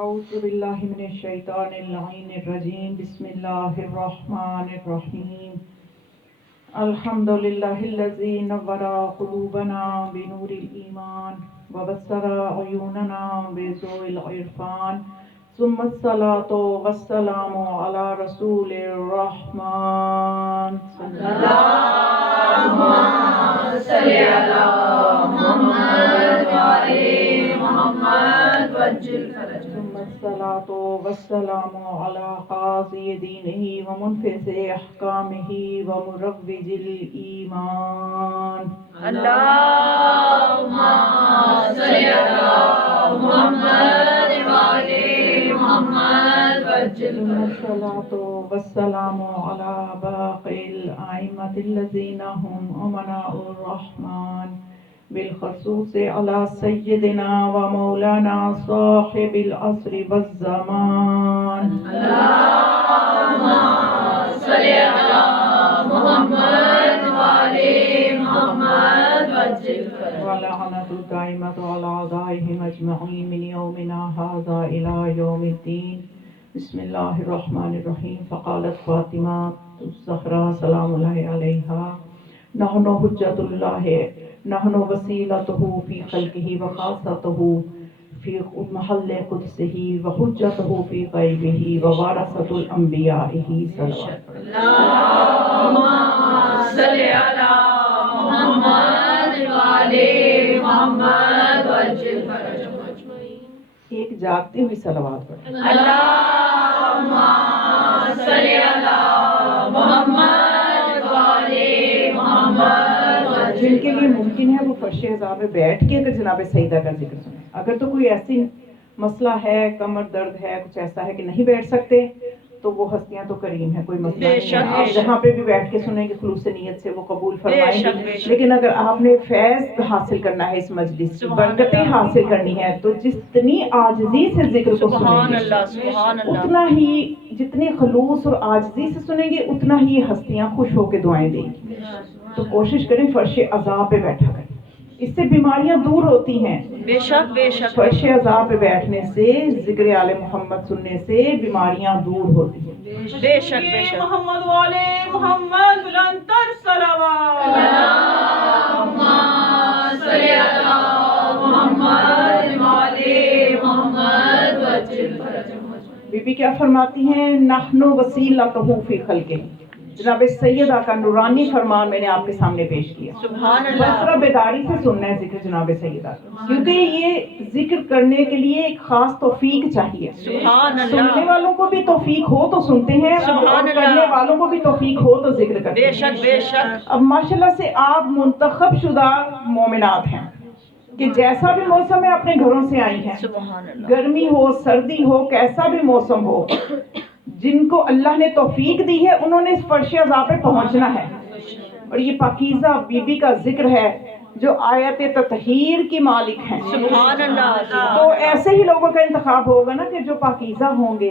اعوذ باللہ من الشیطان اللعین الرجیم بسم اللہ الرحمن الرحیم الحمد للہ الذی نور قلوبنا بنور الایمان وبصر عیوننا بضوء العرفان ثم الصلاة والسلام علی رسول الرحمن اللہم صلی علی محمد وعلی محمد وجل فرج ثم الصلاة والسلام علی قاضی دینہ ومنفذ احکامہ ومروج الایمان اللہم صلی علی محمد وعلی محمد وجل ثم فرج الصلاة والسلام على باقي الأئمة الذين هم أمناء الرحمن بالخصوص على سيدنا ومولانا صاحب العصر والزمان اللہم صلی علی محمد وعلی محمد وجل فرج ولعنة الدائمة على أعدائهم أجمعين من يومنا هذا إلى يوم الدين بسم الله الرحمن الرحيم فقالت فاطمة الزهراء سلام الله عليها نحن حجة الله نحن وسيلته في خلقه وخاصته في محل قدسه وحجته في غيبه ووارثة الأنبيائه صلوات اللہم صلی علی محمد وعلی محمد وجل فرج ایک جاگتی ہوئی صلوات پڑھیں اللہم صلی علی محمد وعلی محمد جن وجل کے لیے ممکن ہے وہ فرش عذاب میں بیٹھ کے اگر جناب سیدہ کا ذکر سنیں. اگر تو کوئی ایسی مسئلہ ہے، کمر درد ہے، کچھ ایسا ہے کہ نہیں بیٹھ سکتے تو وہ ہستیاں تو کریم ہے، کوئی مسئلہ بے نہیں شک، ہے. بے آپ شک. جہاں پہ بھی بیٹھ کے سنیں گے خلوص نیت سے وہ قبول فرمائیں شک، گے. بے شک. لیکن اگر آپ نے فیض حاصل کرنا ہے اس مجلس کی، سبحان برکتیں اللہ. حاصل کرنی ہے تو جتنی عاجزی سے ذکر کو سبحان سنیں گے اللہ سبحان اللہ اتنا ہی، جتنے خلوص اور عاجزی سے سنیں گے اتنا ہی یہ ہستیاں خوش ہو کے دعائیں دیں گی. تو کوشش کریں فرش عذاب پہ بیٹھا کریں، اس سے بیماریاں دور ہوتی ہیں. بے شک بے شک فرش عذاب پہ بیٹھنے سے، ذکر آل محمد سننے سے بیماریاں دور ہوتی ہیں. بے شک بے شک محمد والے محمد بلندر صلوات اللہم صلی علی محمد وعلی محمد وجل فرج بی بی کیا فرماتی ہیں؟ نحن وسیلتہ فی خلقہ. جناب سیدہ کا نورانی فرمان میں نے آپ کے سامنے پیش کیا. سبحان بس اللہ ذرا بیداری سے سننا ہے ذکر جناب سیدہ کا، کیونکہ یہ ذکر کرنے کے لیے ایک خاص توفیق چاہیے. سبحان سننے اللہ والوں کو بھی توفیق ہو تو سنتے ہیں، سبحان اور اللہ. کرنے والوں کو بھی توفیق ہو تو ذکر کرتے بے ہیں. شک بے شک اب ماشاءاللہ سے آپ منتخب شدہ مومنات ہیں کہ جیسا بھی موسم ہے اپنے گھروں سے آئی ہیں. سبحان اللہ گرمی ہو، سردی ہو، کیسا بھی موسم ہو، جن کو اللہ نے توفیق دی ہے انہوں نے اس فرش عذاب پہ پہنچنا ہے. اور یہ پاکیزہ بی بی کا ذکر ہے جو آیت تطہیر کی مالک ہیں. سبحان اللہ تو ایسے ہی لوگوں کا انتخاب ہوگا نا کہ جو پاکیزہ ہوں گے،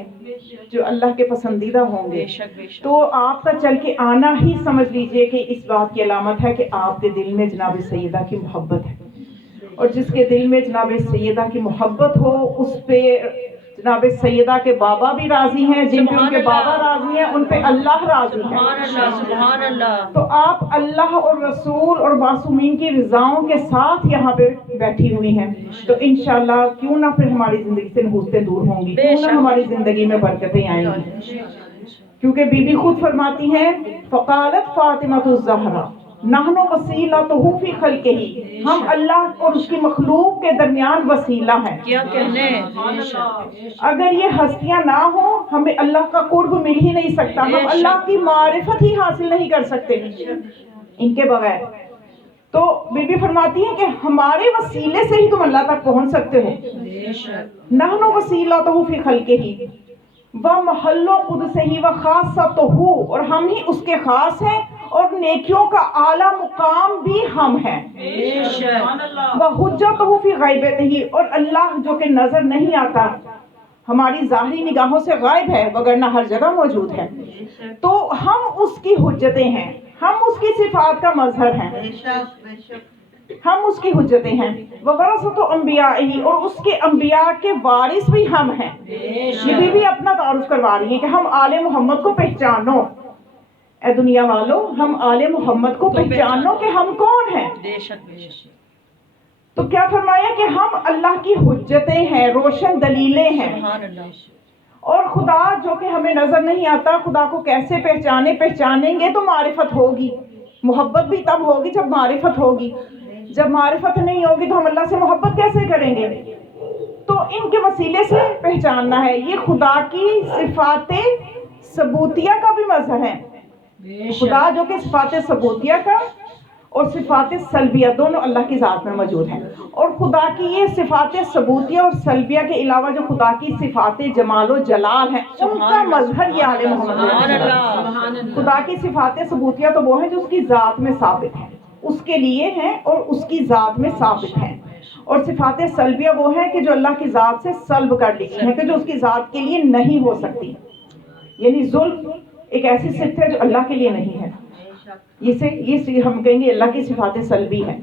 جو اللہ کے پسندیدہ ہوں گے. بے شک بے شک تو آپ کا چل کے آنا ہی سمجھ لیجئے کہ اس بات کی علامت ہے کہ آپ کے دل میں جناب سیدہ کی محبت ہے. اور جس کے دل میں جناب سیدہ کی محبت ہو اس پہ جناب سیدہ کے بابا بھی راضی ہیں، جن پہ ان کے بابا راضی ہیں ان پہ اللہ راضی ہے. سبحان اللہ سبحان اللہ تو آپ اللہ اور رسول اور معصومین کی رضاؤں کے ساتھ یہاں پہ بیٹھی ہوئی ہیں، تو انشاءاللہ کیوں نہ پھر ہماری زندگی سے نحوستیں دور ہوں گی، کیوں نہ ہماری زندگی میں برکتیں آئیں گی. کیونکہ بی بی خود فرماتی ہیں فقالت فاطمہ الزہرا نحن وسیلتہ فی خلقہ، ہم اللہ اور اس کی مخلوق کے درمیان وسیلہ ہیں. کیا کہنے اگر یہ ہستیاں نہ ہوں ہمیں اللہ کا قرب مل ہی نہیں سکتا، ہم اللہ کی معرفت ہی حاصل نہیں کر سکتے ان کے بغیر. تو بی بی فرماتی ہیں کہ ہمارے وسیلے سے ہی تم اللہ تک پہنچ سکتے ہو. نحن وسیلتہ فی خلقہ ومحل قدسہ وخاصتہ، اور ہم ہی اس کے خاص ہیں اور نیکیوں کا اعلیٰ مقام بھی ہم ہیں. وحجتہ فی غیبتہ، اور اللہ جو کہ نظر نہیں آتا ہماری ظاہری نگاہوں سے غائب ہے وگرنہ ہر جگہ موجود ہے. تو ہم اس کی حجتیں ہیں، ہم اس کی صفات کا مظہر ہیں. ہم اس کی حجتیں ہیں، وورثۃ انبیاء ہی، اور اس کے انبیاء کے وارث بھی ہم ہیں۔ یہ بی بی اپنا تعارف کروا رہی ہیں کہ ہم آل محمد کو پہچانو، اے دنیا والوں ہم آل محمد کو پہچانو کہ ہم کون ہیں۔ بے شک بے شک۔ تو کیا فرمایا کہ ہم اللہ کی حجتیں ہیں، روشن دلیلیں ہیں، سبحان اللہ۔ اور خدا جو کہ ہمیں نظر نہیں آتا، خدا کو کیسے پہچانیں گے تو معرفت ہوگی، محبت بھی تب ہوگی جب معرفت ہوگی، جب معرفت نہیں ہوگی تو ہم اللہ سے محبت کیسے کریں گے؟ تو ان کے وسیلے سے پہچاننا ہے۔ یہ خدا کی صفات ثبوتیہ کا بھی مظہر ہے، خدا جو کہ صفات ثبوتیہ کا اور صفات سلبیہ دونوں اللہ کی ذات میں موجود ہیں، اور خدا کی یہ صفات ثبوتیہ اور سلبیہ کے علاوہ جو خدا کی صفات جمال و جلال ہیں ان کا مظہر یہ آل محمد ہے۔ خدا کی صفات ثبوتیہ تو وہ ہیں جو اس کی ذات میں ثابت ہیں، اس کے لیے ہیں اور اس کی ذات میں ثابت ہیں، اور صفات سلبیہ وہ ہیں کہ جو اللہ کی ذات سے سلب کر لی ہیں، کہ جو اس کی ذات کے لیے نہیں ہو سکتی، یعنی ظلم ایک ایسی صفت ہے جو اللہ کے لیے نہیں ہے، یہ ہم کہیں گے اللہ کی صفات سلبی ہے۔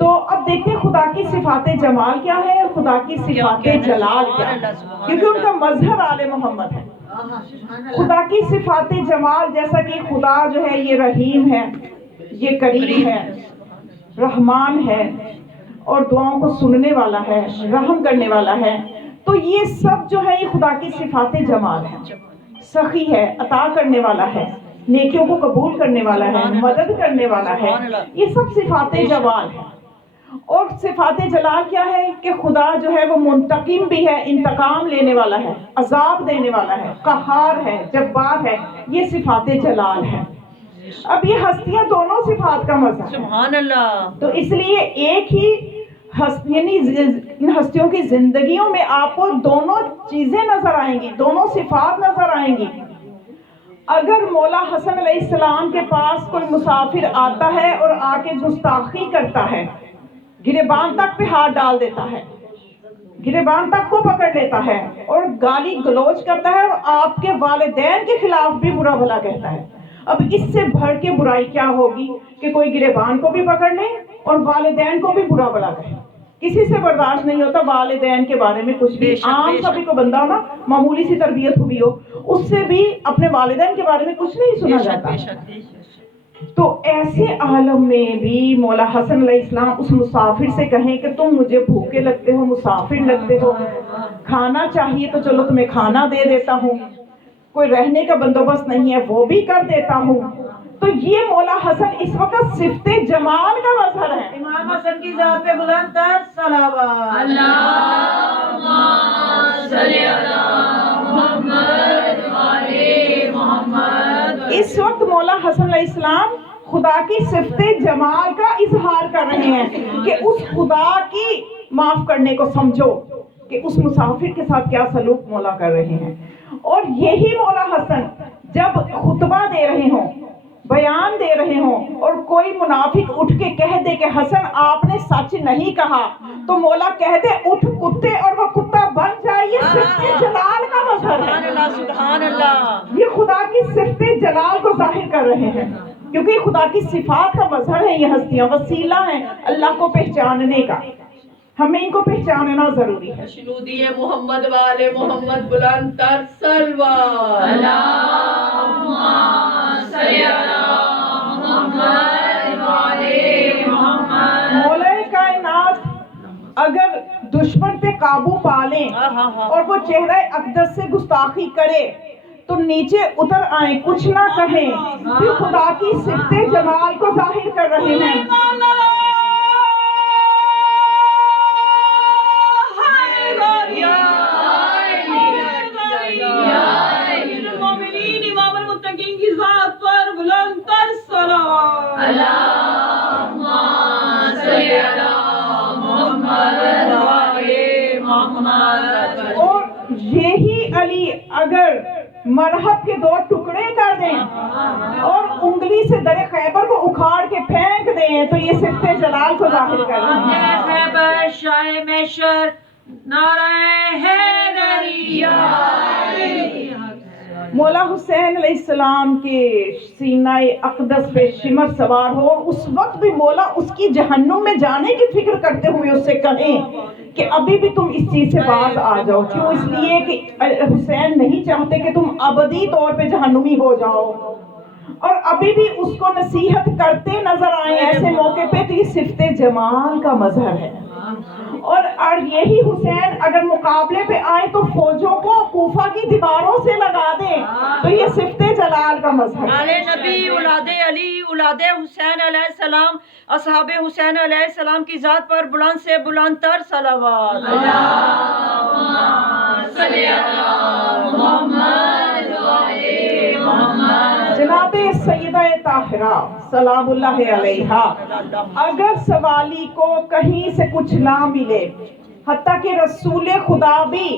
تو اب دیکھتے ہیں خدا کی صفات جمال کیا ہے اور خدا کی صفات جلال کیا ہے، کیونکہ ان کا مظہر آل محمد ہے۔ خدا کی صفات جمال جیسا کہ خدا جو ہے یہ رحیم ہے، یہ کریم ہے، رحمان ہے، اور دعاؤں کو سننے والا ہے، رحم کرنے والا ہے، تو یہ سب جو ہے یہ خدا کی صفات جمال ہے۔ سخی ہے، عطا کرنے والا ہے، نیکیوں کو قبول کرنے والا ہے، مدد کرنے والا ہے، یہ سب صفات جمال ہے۔ اور صفات جلال کیا ہے کہ خدا جو ہے وہ منتقم بھی ہے، انتقام لینے والا ہے، عذاب دینے والا ہے، قہار ہے، جبار ہے، یہ صفات جلال ہے۔ اب یہ ہستیاں دونوں صفات کا مظہر ہے، سبحان اللہ۔ تو اس لیے ایک ہی یعنی ان ہستیوں کی زندگیوں میں آپ کو دونوں چیزیں نظر آئیں گی، دونوں صفات نظر آئیں گی۔ اگر مولا حسن علیہ السلام کے پاس کوئی مسافر آتا ہے اور آ کے گستاخی کرتا ہے، گریبان تک پہ ہاتھ ڈال دیتا ہے، گریبان تک کو پکڑ لیتا ہے اور گالی گلوچ کرتا ہے اور آپ کے والدین کے خلاف بھی برا بھلا کہتا ہے، اب اس سے بڑھ کے برائی کیا ہوگی کہ کوئی گریبان کو بھی پکڑ لے اور والدین کو بھی برا بھلا کہے؟ کسی سے برداشت نہیں ہوتا والدین کے بارے میں کچھ بھی، عام سبھی کو بندہ ہو نا، معمولی سی تربیت ہوئی ہو، اس سے بھی اپنے والدین کے بارے میں کچھ نہیں سنا جاتا۔ تو ایسے عالم میں بھی مولا حسن علیہ السلام اس مسافر سے کہیں کہ تم مجھے بھوکے لگتے ہو، مسافر لگتے ہو، کھانا چاہیے تو چلو تمہیں کھانا دے دیتا ہوں، کوئی رہنے کا بندوبست نہیں ہے وہ بھی کر دیتا ہوں۔ تو یہ مولا حسن اس وقت صفت جمال کا مظہر ہے۔ امام حسن کی ذات پہ بلند تر صلوات۔ اللہم صلی علی محمد وعلی محمد۔ اس وقت مولا حسن علیہ السلام خدا کی صفت جمال کا اظہار کر رہے ہیں کہ اس خدا کی معاف کرنے کو سمجھو کہ اس مسافر کے ساتھ کیا سلوک مولا کر رہے ہیں۔ اور یہی مولا حسن جب خطبہ دے رہے ہوں، بیان دے رہے ہوں، اور کوئی منافق اٹھ کے کہہ دے کہ حسن آپ نے سچ نہیں کہا، تو مولا کہہ دے اٹھ کتے، اور وہ کتا بن جائے۔ یہ صفت جلال کا مظہر ہے، سبحان اللہ سبحان اللہ۔ یہ خدا کی صفت جلال کو ظاہر کر رہے ہیں، کیونکہ یہ خدا کی صفات کا مظہر ہے۔ یہ ہستیاں وسیلہ ہیں اللہ کو پہچاننے کا، ہمیں ان کو پہچاننا ضروری ہے۔ شنودی محمد والے محمد بلند تر صلوات۔ اللہم صلی علی محمد وعلی محمد۔ مولا کائنات اگر دشمن پہ قابو پا لیں اور وہ چہرہ اقدس سے گستاخی کرے تو نیچے اتر آئیں، کچھ نہ کہیں، پھر خدا کی صفت جمال کو ظاہر کر رہے ہیں۔ امام المتقین کی ذات پر بلند تر صلوات۔ اللہم صلی علی محمد وعلی محمد۔ اور یہی علی اگر مرحب کے 2 ٹکڑے کر دیں اور انگلی سے در خیبر کو اکھاڑ کے پھینک دیں تو یہ صفت جلال کو ظاہر کر رہے ہیں۔ خیبر شاہ محشر نعرہ حیدری، مولا حسین علیہ السلام کے سینہ اقدس پہ شمر سوار ہو اور اس وقت بھی مولا اس کی جہنم میں جانے کی فکر کرتے ہوئے اس سے کہیں کہ ابھی بھی تم اس چیز سے باز آ جاؤ. کیوں؟ اس لیے کہ حسین نہیں چاہتے کہ تم ابدی طور پہ جہنمی ہو جاؤ، اور ابھی بھی اس کو نصیحت کرتے نظر آئے ایسے موقع پہ. تو یہ صفت جمال کا مظہر ہے. اور یہی حسین اگر مقابلے پہ آئے تو فوجوں کو کوفہ کی دیواروں سے لگا دیں، تو یہ صفت جلال کا مظہر ہے. آل نبی، اولاد علی، اولاد حسین علیہ السلام، اصحاب حسین علیہ السلام کی ذات پر بلند سے بلند تر صلوات. جناب سیدہ طاہرہ سلام اللہ علیہا اگر سوالی کو کہیں سے کچھ نہ ملے، حتیٰ کہ رسول خدا بھی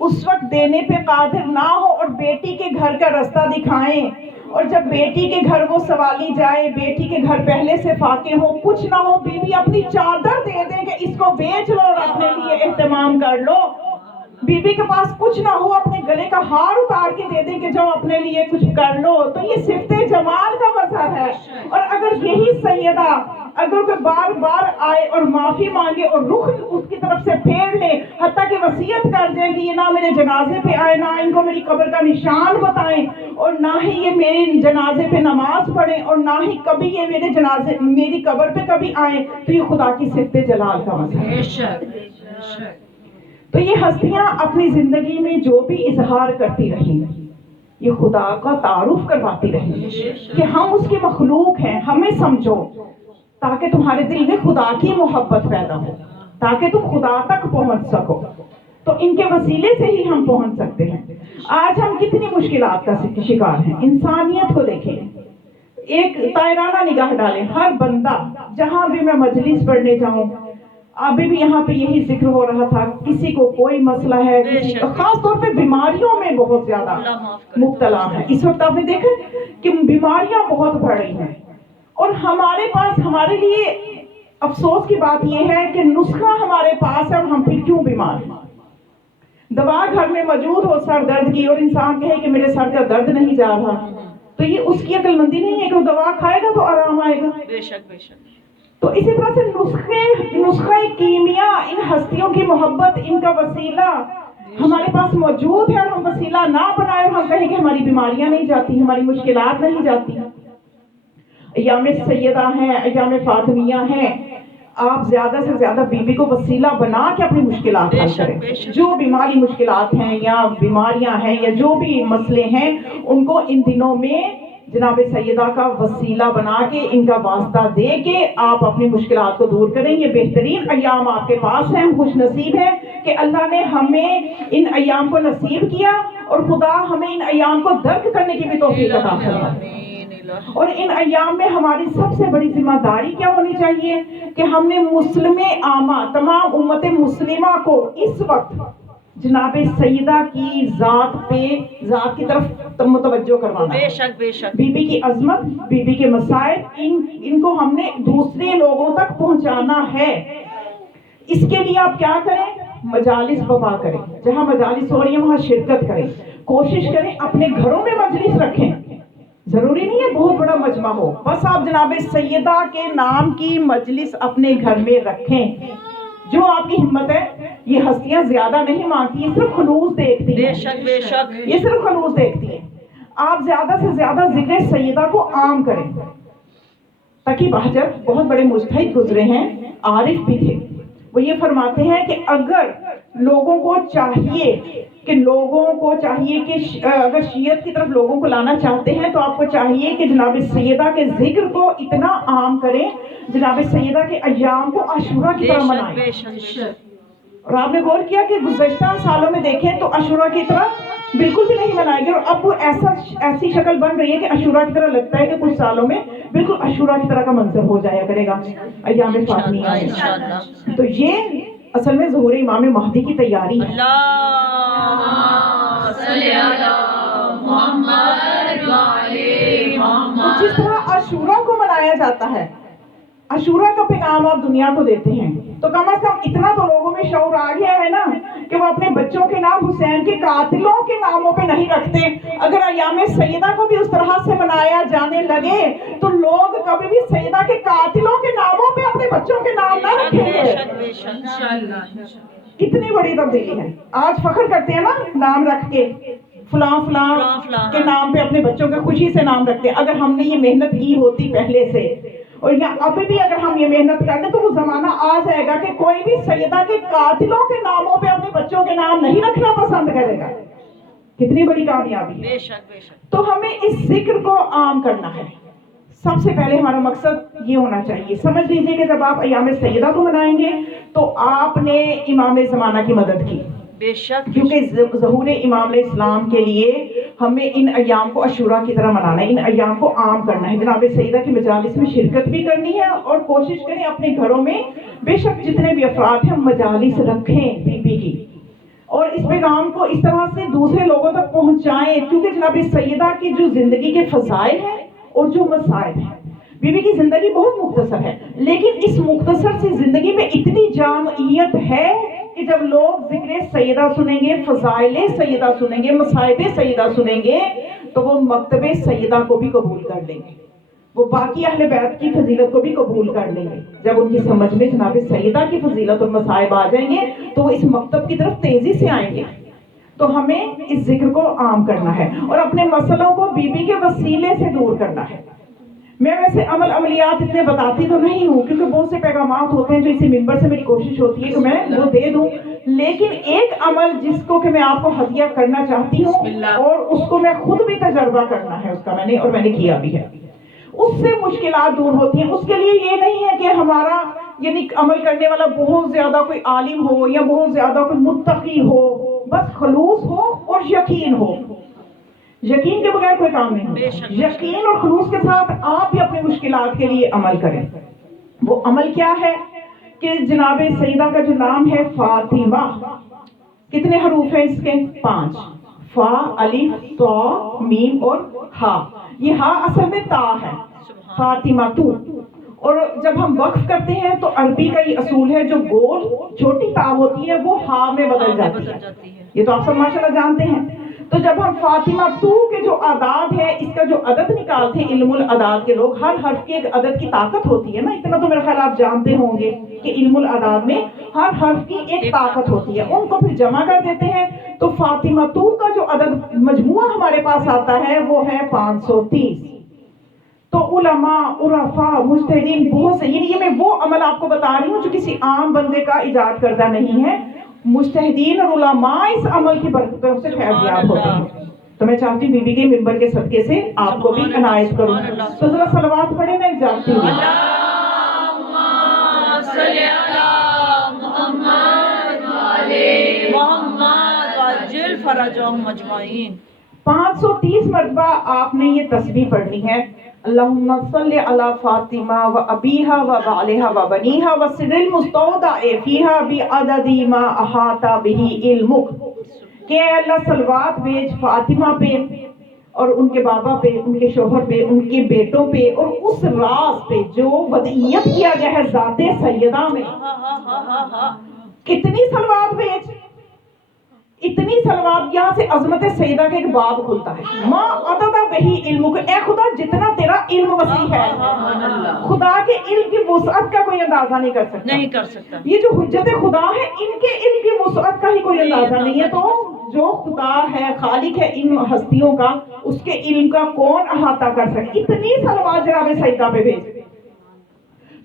اس وقت دینے پہ قادر نہ ہو اور بیٹی کے گھر کا رستہ دکھائیں، اور جب بیٹی کے گھر وہ سوالی جائے، بیٹی کے گھر پہلے سے فاقے ہو، کچھ نہ ہو، بیوی اپنی چادر دے دیں کہ اس کو بیچ لو اور اپنے لیے اہتمام کر لو. بیوی کے پاس کچھ نہ ہو، اپنے گلے کا ہار اتار کے دے دیں کہ جاؤ اپنے لیے کچھ کر لو. تو یہ صفت جمال کا مظہر ہے. اور اگر یہی سیدہ اگر کوئی بار بار آئے اور معافی مانگے اور رخ اس کی طرف سے پھیر لے، حتیٰ کہ وصیت کر دیں کہ یہ نہ میرے جنازے پہ آئے، نہ ان کو میری قبر کا نشان بتائیں، اور نہ ہی یہ میرے جنازے پہ نماز پڑھیں، اور نہ ہی کبھی یہ میری قبر پہ کبھی آئیں، تو یہ خدا کی صفت جلال کا مظہر ہے. تو یہ ہستیاں اپنی زندگی میں جو بھی اظہار کرتی رہیں، یہ خدا کا تعارف کرواتی رہیں کہ ہم اس کی مخلوق ہیں، ہمیں سمجھو، تاکہ تمہارے دل میں خدا کی محبت پیدا ہو، تاکہ تم خدا تک پہنچ سکو. تو ان کے وسیلے سے ہی ہم پہنچ سکتے ہیں. آج ہم کتنی مشکلات کا شکار ہیں. انسانیت کو دیکھیں، ایک طائرانہ نگاہ ڈالیں. ہر بندہ، جہاں بھی میں مجلس پڑھنے جاؤں، ابھی بھی یہاں پہ یہی ذکر ہو رہا تھا، کسی کو کوئی مسئلہ ہے، خاص طور پہ بیماریوں میں بہت زیادہ مبتلا ہے. اس وقت آپ نے دیکھا کہ بیماریاں بہت بڑھ رہی ہیں، اور ہمارے پاس، ہمارے لیے افسوس کی بات یہ ہے کہ نسخہ ہمارے پاس ہے اور ہم پھر کیوں بیمار ہیں. دوا گھر میں موجود ہو سر درد کی، اور انسان کہے کہ میرے سر کا درد نہیں جا رہا، تو یہ اس کی عقل مندی نہیں ہے کہ وہ دوا کھائے گا تو آرام آئے گا. بے شک بے شک. تو اسی طرح سے نسخہ کیمیا، ان ہستیوں کی محبت، ان کا وسیلہ ہمارے پاس موجود ہے، اور ہم وسیلہ نہ بنائے اور ہم کہیں کہ ہماری بیماریاں نہیں جاتی، ہماری مشکلات نہیں جاتی. ایام سیدہ ہیں، ایام فاطمیہ ہیں. آپ زیادہ سے زیادہ بیوی کو وسیلہ بنا کے اپنی مشکلات حل کریں. جو بیماری مشکلات ہیں یا بیماریاں ہیں یا جو بھی مسئلے ہیں، ان کو ان دنوں میں جناب سیدہ کا وسیلہ بنا کے، ان کا واسطہ دے کے آپ اپنی مشکلات کو دور کریں. یہ بہترین ایام آپ کے پاس ہیں. خوش نصیب ہے کہ اللہ نے ہمیں ان ایام کو نصیب کیا، اور خدا ہمیں ان ایام کو درک کرنے کی بھی توفیق عطا فرمائے. اور ان ایام میں ہماری سب سے بڑی ذمہ داری کیا ہونی چاہیے کہ ہم نے مسلم عامہ، تمام امت مسلمہ کو اس وقت جناب سیدہ کی ذات کی طرف متوجہ کروانا ہے. بے شک بے شک. بی بی کی عظمت، بی بی کے مسائل، ان کو ہم نے دوسرے لوگوں تک پہنچانا ہے. اس کے لیے آپ کیا کریں؟ مجالس بپا کریں. جہاں مجالس ہو رہی ہیں وہاں شرکت کریں. کوشش کریں اپنے گھروں میں مجلس رکھیں. ضروری نہیں ہے بہت بڑا مجمع ہو، بس آپ جناب سیدہ کے نام کی مجلس اپنے گھر میں رکھیں. جو آپ کی ہمت ہے. یہ ہستیاں زیادہ نہیں مانگتی، یہ صرف خلوص دیکھتی ہیں. بے شک بے شک. یہ صرف خلوص دیکھتی ہیں. آپ زیادہ سے زیادہ ذکر سیدہ کو عام کریں. تقی بہجت بہت بڑے مجتہد گزرے ہیں، عارف بھی تھے. وہ یہ فرماتے ہیں کہ اگر لوگوں کو چاہیے کہ اگر شیعت کی طرف لوگوں کو لانا چاہتے ہیں تو آپ کو چاہیے کہ جناب سیدہ کے ذکر کو اتنا عام کریں، جناب سیدہ کے ایام کو عاشورہ کی طرح منائیں. اور آپ نے غور کیا کہ گزشتہ سالوں میں دیکھیں تو عاشورہ کی طرح بالکل بھی نہیں منائے گے، اور اب وہ ایسی شکل بن رہی ہے کہ عاشورہ کی طرح لگتا ہے کہ کچھ سالوں میں بالکل عاشورہ کی طرح کا منظر ہو جایا کرے گا ایام فاطمیہ میں. تو یہ اصل میں ظہور امام مہدی کی تیاری ہے. جس طرح عاشورہ کو منایا جاتا ہے عاشورہ کا پیغام آپ دنیا کو دیتے ہیں تو کم از کم اتنا تو لوگوں میں شعور آ گیا ہے نا کہ وہ اپنے بچوں کے نام حسین کے قاتلوں کے ناموں پہ نہیں رکھتے. اگر ایام سیدہ کو بھی اس طرح سے منایا جانے لگے تو لوگ کبھی بھی سیدہ کے قاتلوں کے ناموں پہ اپنے بچوں کے نام نہ رکھیں گے. کتنی بڑی تبدیلی ہے. آج فخر کرتے ہیں نا نام رکھ کے, فلاں فلاں کے نام پہ اپنے بچوں کے خوشی سے نام رکھتے ہیں. اگر ہم نے یہ محنت کی ہوتی پہلے سے اور یا اب بھی اگر ہم یہ محنت کر لیں تو وہ زمانہ آ جائے گا کہ کوئی بھی سیدہ کے قاتلوں کے ناموں پہ اپنے بچوں کے نام نہیں رکھنا پسند کرے گا. کتنی بڑی کامیابی ہے. تو ہمیں اس ذکر کو عام کرنا ہے. سب سے پہلے ہمارا مقصد یہ ہونا چاہیے, سمجھ لیجیے کہ جب آپ ایام سیدہ کو منائیں گے تو آپ نے امام زمانہ کی مدد کی. کیونکہ ظہور امام علیہ السلام کے لیے ہمیں ان ایام کو عاشورہ کی طرح منانا ہے, ان ایام کو عام کرنا ہے. جناب سیدہ کی مجالس میں شرکت بھی کرنی ہے اور کوشش کریں اپنے گھروں میں بے شک جتنے بھی افراد ہیں مجالس رکھیں بی بی کی, اور اس پیغام کو اس طرح سے دوسرے لوگوں تک پہنچائیں. کیونکہ جناب سیدہ کی جو زندگی کے فضائل ہیں اور جو مسائل ہیں, بی بی کی زندگی بہت مختصر ہے لیکن اس مختصر سی زندگی میں اتنی جامعیت ہے کہ جب لوگ ذکر سیدہ سنیں گے, فضائل سیدہ سنیں گے, مصائب سیدہ سنیں گے تو وہ مکتب سیدہ کو بھی قبول کر لیں گے, وہ باقی اہل بیت کی فضیلت کو بھی قبول کر لیں گے. جب ان کی سمجھ میں جناب سیدہ کی فضیلت اور مصائب آ جائیں گے تو وہ اس مکتب کی طرف تیزی سے آئیں گے. تو ہمیں اس ذکر کو عام کرنا ہے اور اپنے مسئلوں کو بی بی کے وسیلے سے دور کرنا ہے. میں ویسے عملیات اتنے بتاتی تو نہیں ہوں کیونکہ بہت سے پیغامات ہوتے ہیں جو اسی منبر سے میری کوشش ہوتی ہے کہ میں وہ دے دوں, لیکن ایک عمل جس کو کہ میں آپ کو ہدیہ کرنا چاہتی ہوں اور اس کو میں خود بھی تجربہ کرنا ہے اس کا میں نے کیا بھی ہے, اس سے مشکلات دور ہوتی ہیں. اس کے لیے یہ نہیں ہے کہ ہمارا یعنی عمل کرنے والا بہت زیادہ کوئی عالم ہو یا بہت زیادہ کوئی متقی ہو, بس خلوص ہو اور یقین ہو. یقین کے بغیر کوئی کام نہیں ہوتا. یقین اور خلوص کے ساتھ آپ بھی اپنی مشکلات کے لیے عمل کریں. وہ عمل کیا ہے کہ جناب سیدہ کا جو نام ہے فاطمہ, کتنے حروف ہیں اس کے؟ 5. فا, الف, طا, میم اور ہا. یہ ہا اصل میں تا ہے, فاطمہ تو. اور جب ہم وقف کرتے ہیں تو عربی کا یہ اصول ہے جو گول چھوٹی تا ہوتی ہے وہ ہا میں بدل جاتی ہے. یہ تو آپ سب ماشاءاللہ جانتے ہیں. تو جب ہم فاطمہ تو کے جو اعداد ہے اس کا جو عدد نکالتے ہیں علم العداد کے لوگ, ہر حرف کے ایک عدد کی طاقت ہوتی ہے نا, اتنا تو میرا خیال آپ جانتے ہوں گے کہ علم العداد میں ہر حرف کی ایک طاقت ہوتی ہے. ان کو پھر جمع کر دیتے ہیں تو فاطمہ تو کا جو عدد مجموعہ ہمارے پاس آتا ہے وہ ہے 530. تو علماء, عرفاء, مجتہدین بہت سے, یہ میں وہ عمل آپ کو بتا رہی ہوں جو کسی عام بندے کا ایجاد کردہ نہیں ہے. مجتہدین اور علماء اس عمل کی برکتوں سے فیض یاب ہوتے ہیں. تو میں چاہتی ہوں بی بی کے منبر کے صدقے سے آپ کو بھی عنایت کروں. تو ذرا صلوات پڑھیں, میں جاتی ہوں. اللہم صلی علی محمد وعلی محمد وعجل فرجہم اجمعین. 530 مرتبہ آپ نے یہ تسبیح پڑھنی ہے. اللہم صلی علی فاطمہ و ابیہا و بالہا و بنیہا و سر المستودع فیہا بعدد ما احاط بہ علمک. کہ اے اللہ صلوات بھیج فاطمہ پہ اور ان کے بابا پہ, ان کے شوہر پہ, ان کے بیٹوں پہ, اور اس راز پہ جو وضعیت کیا گیا ہے ذات سیدہ میں. کتنی صلوات بھیج, اتنی صلوات. یہاں سے عظمت سیدہ کا ایک باب کھلتا ہے. ما عدد بہی علمک, اے خدا جتنا تیرا علم وسیع ہے, خدا کے علم کی وسعت کا کوئی اندازہ نہیں کر سکتا. یہ جو حجت خدا ہے ان کے علم کی وسعت کا ہی کوئی اندازہ نہیں ہے. تو جو خدا ہے, خالق ہے ان ہستیوں کا, اس کے علم کا کون احاطہ کر سکے. اتنی صلوات جناب سیدہ پہ بھیج.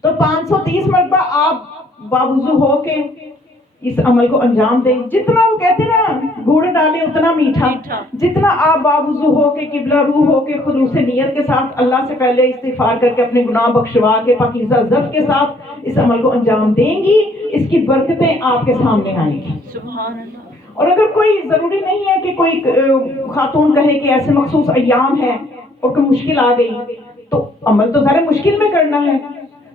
تو 530 مرتبہ آپ باوضو ہو کے اس عمل کو انجام دیں. جتنا وہ کہتے ہیں نا گڑ ڈالے اتنا میٹھا, جتنا آپ باوضو ہو کے قبلہ روح ہو کے خلوص نیت کے ساتھ اللہ سے پہلے استغفار کر کے اپنے گناہ بخشوا کے پاکیزہ ضبط کے ساتھ اس عمل کو انجام دیں گی, اس کی برکتیں آپ کے سامنے آئیں گی. سبحان اللہ. اور اگر کوئی ضروری نہیں ہے کہ کوئی خاتون کہے کہ ایسے مخصوص ایام ہے اور کوئی مشکل آ گئی, تو عمل تو ذرا مشکل میں کرنا ہے,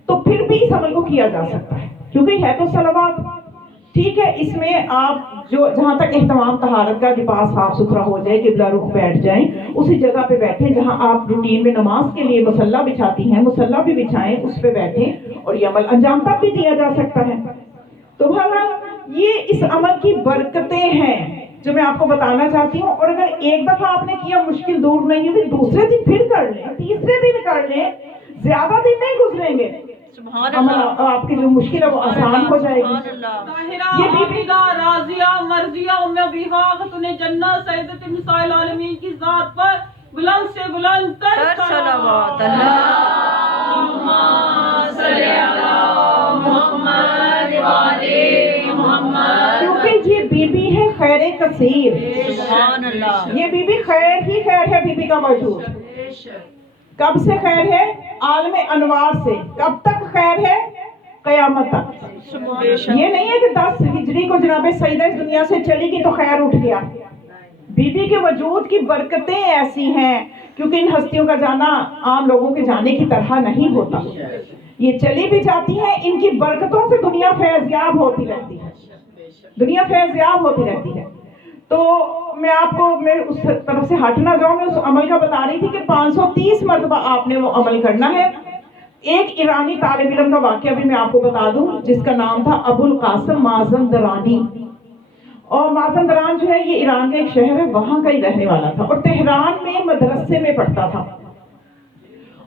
تو پھر بھی اس عمل کو کیا جا سکتا ہے کیونکہ ہے تو صلوات. ٹھیک ہے، اس میں آپ جو جہاں تک اہتمام طہارت کا لباس صاف ستھرا ہو جائے، قبلہ رخ بیٹھ جائیں، اسی جگہ پہ بیٹھیں جہاں آپ روٹین میں نماز کے لیے مصلی بچھاتی ہیں، مصلی بھی بچھائیں، اس پہ بیٹھیں اور یہ عمل انجام تک بھی دیا جا سکتا ہے۔ تو بہرحال یہ اس عمل کی برکتیں ہیں جو میں آپ کو بتانا چاہتی ہوں، اور اگر ایک دفعہ آپ نے کیا مشکل دور نہیں ہوئی، دوسرے دن پھر کر لیں، تیسرے دن کر لیں، زیادہ دن نہیں گزریں گے، سبحان عمل اللہ، آپ کی جو مشکل ہے وہ آسان ہو جائے گی۔ سبحان اللہ۔ طاہرہ، یہ بی بی عابدہ، راضیہ، مرضیہ، ام حبیبہ، خاتون جنت، سیدۃ النساء العالمین کی ذات پر بلند سے بلند تر صلوات اللہم صلی علی محمد وعلی محمد۔ کیونکہ یہ بی بی ہے خیر کثیر، سبحان اللہ، یہ بی بی خیر ہی خیر ہے، بی بی کا وجود کب سے خیر ہے؟ عالم انوار سے۔ کب تک خیر ہے؟ قیامت تک۔ بے شک، یہ نہیں ہے کہ 10 ہجری کو جناب سیدہ اس دنیا سے چلی گئی تو خیر اٹھ گیا۔ بی بی کے وجود کی برکتیں ایسی ہیں، کیونکہ ان ہستیوں کا جانا عام لوگوں کے جانے کی طرح نہیں ہوتا، یہ چلی بھی جاتی ہیں، ان کی برکتوں سے دنیا فیضیاب ہوتی رہتی ہے، دنیا فیضیاب ہوتی رہتی ہے۔ تو میں آپ کو، میں اس طرف سے ہٹ نہ جاؤں، میں اس عمل کا بتا رہی تھی کہ 530 مرتبہ آپ نے وہ عمل کرنا ہے۔ ایک ایرانی طالب علم کا واقعہ بھی میں آپ کو بتا دوں، جس کا نام تھا ابو القاسم مازندرانی، اور مازندران جو ہے یہ ایران کا ایک شہر ہے، وہاں کا ہی رہنے والا تھا، اور تہران میں مدرسے میں پڑھتا تھا۔